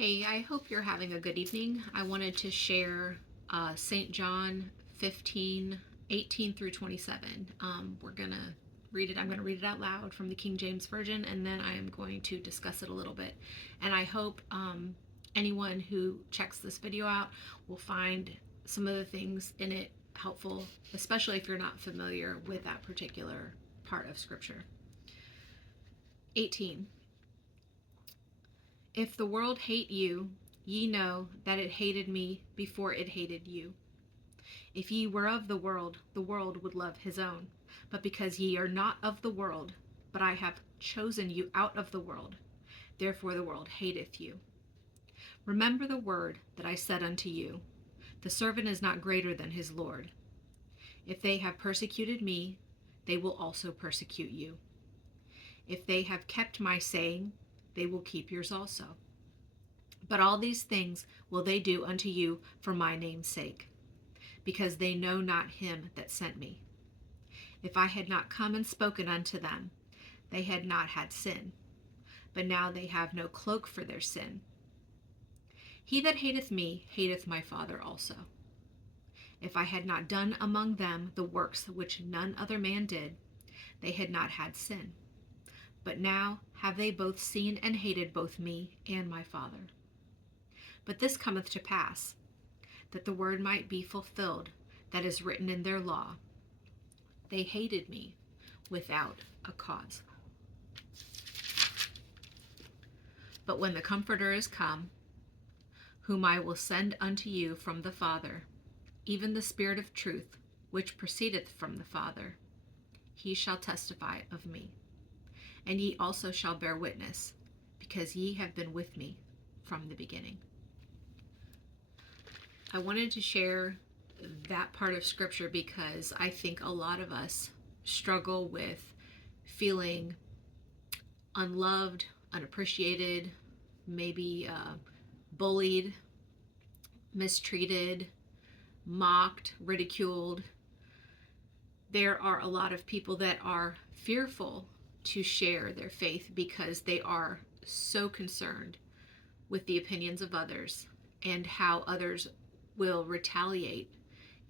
Hey, I hope you're having a good evening. I wanted to share St. John 15:18 through 27. We're going to read it. I'm going to read it out loud from the King James Version, and then I am going to discuss it a little bit. And I hope anyone who checks this video out will find some of the things in it helpful, especially if you're not familiar with that particular part of Scripture. 18. If the world hate you, ye know that it hated me before it hated you. If ye were of the world would love his own. But because ye are not of the world, but I have chosen you out of the world, therefore the world hateth you. Remember the word that I said unto you, the servant is not greater than his Lord. If they have persecuted me, they will also persecute you. If they have kept my saying, they will keep yours also. But all these things will they do unto you for my name's sake, because they know not him that sent me. If I had not come and spoken unto them, they had not had sin, but now they have no cloak for their sin. He that hateth me hateth my Father also. If I had not done among them the works which none other man did, they had not had sin. But now have they both seen and hated both me and my Father. But this cometh to pass, that the word might be fulfilled that is written in their law. They hated me without a cause. But when the Comforter is come, whom I will send unto you from the Father, even the Spirit of truth, which proceedeth from the Father, he shall testify of me. And ye also shall bear witness, because ye have been with me from the beginning. I wanted to share that part of Scripture because I think a lot of us struggle with feeling unloved, unappreciated, maybe bullied, mistreated, mocked, ridiculed. There are a lot of people that are fearful to share their faith because they are so concerned with the opinions of others and how others will retaliate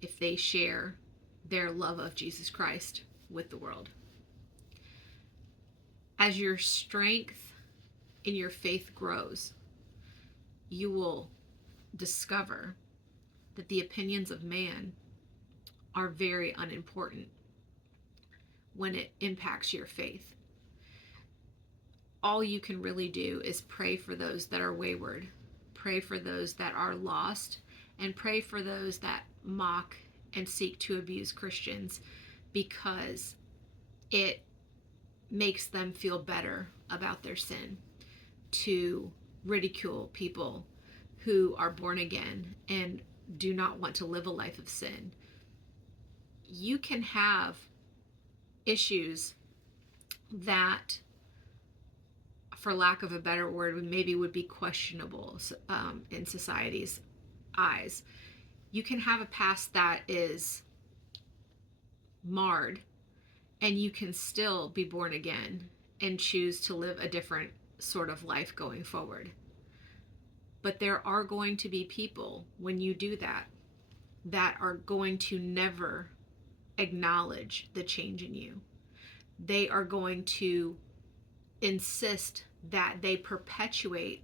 if they share their love of Jesus Christ with the world. As your strength in your faith grows, you will discover that the opinions of man are very unimportant when it impacts your faith. All you can really do is pray for those that are wayward, pray for those that are lost, and pray for those that mock and seek to abuse Christians, because it makes them feel better about their sin to ridicule people who are born again and do not want to live a life of sin. You can have issues that, for lack of a better word, maybe would be questionable in society's eyes. You can have a past that is marred, and you can still be born again and choose to live a different sort of life going forward. But there are going to be people, when you do that, that are going to never acknowledge the change in you. They are going to insist that they perpetuate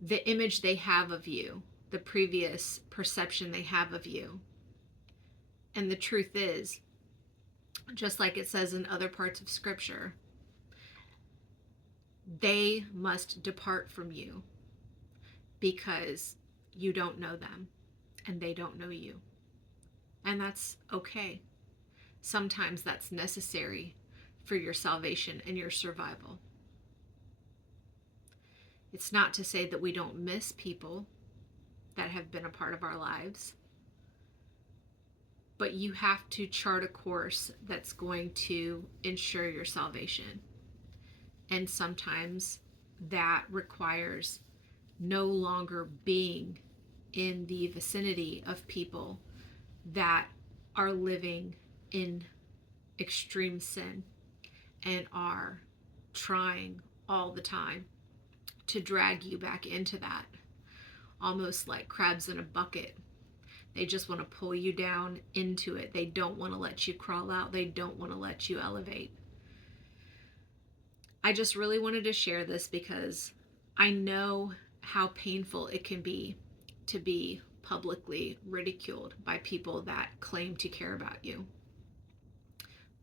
the image they have of you, the previous perception they have of you. And the truth is, just like it says in other parts of Scripture, they must depart from you because you don't know them and they don't know you. And that's okay. Sometimes that's necessary for your salvation and your survival. It's not to say that we don't miss people that have been a part of our lives, but you have to chart a course that's going to ensure your salvation. And sometimes that requires no longer being in the vicinity of people that are living in extreme sin and are trying all the time to drag you back into that, almost like crabs in a bucket. They just want to pull you down into it. They don't want to let you crawl out. They don't want to let you elevate. I just really wanted to share this because I know how painful it can be to be publicly ridiculed by people that claim to care about you.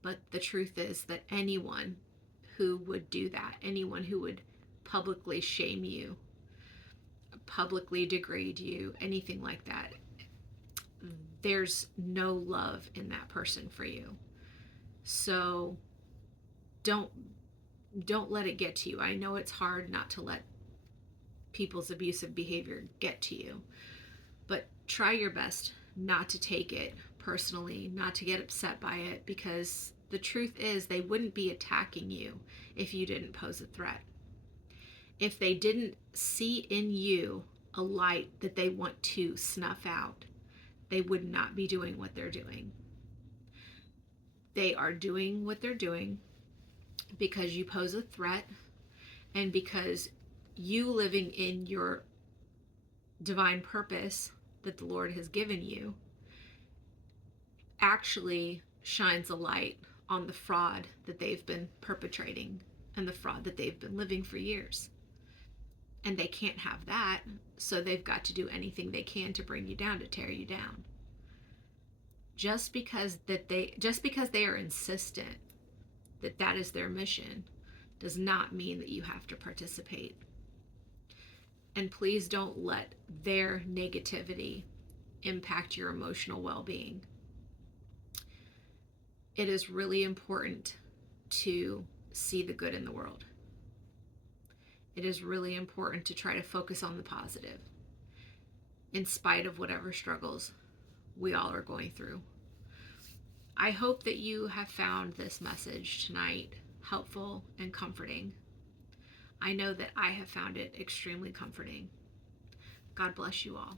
But the truth is that anyone who would do that, anyone who would publicly shame you, publicly degrade you, anything like that, there's no love in that person for you. So don't let it get to you. I know it's hard not to let people's abusive behavior get to you, but try your best not to take it personally, not to get upset by it, because the truth is they wouldn't be attacking you if you didn't pose a threat. If they didn't see in you a light that they want to snuff out, they would not be doing what they're doing. They are doing what they're doing because you pose a threat, and because you living in your divine purpose that the Lord has given you actually shines a light on the fraud that they've been perpetrating and the fraud that they've been living for years. And they can't have that, so they've got to do anything they can to bring you down, to tear you down. Just because they are insistent that that is their mission does not mean that you have to participate. And please don't let their negativity impact your emotional well-being. It is really important to see the good in the world. It is really important to try to focus on the positive, in spite of whatever struggles we all are going through. I hope that you have found this message tonight helpful and comforting. I know that I have found it extremely comforting. God bless you all.